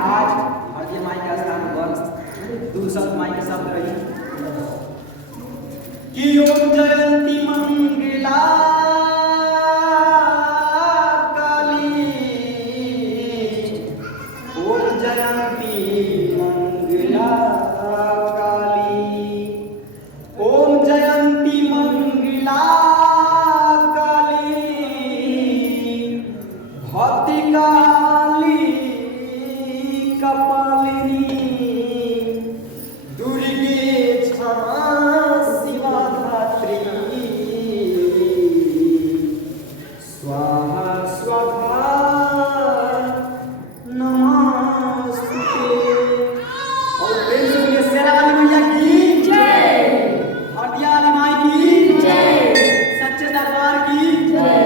आज हरदी माई के स्थान पर दू शब्द माई के शब्द रही कि ओम जयंती मंगला काली, ओम जयंती मंगला काली, ओम जयंती मंगला काली, भद्रकाली कपालिनी, दुर्गे क्षमा शिवा धात्री, स्वाहा स्वाहा नमस्ते। और प्रेम से बोलिए शेरा वाली मैया की जय, हटिया वाली माई की जय, सच्चे दरबार की जय।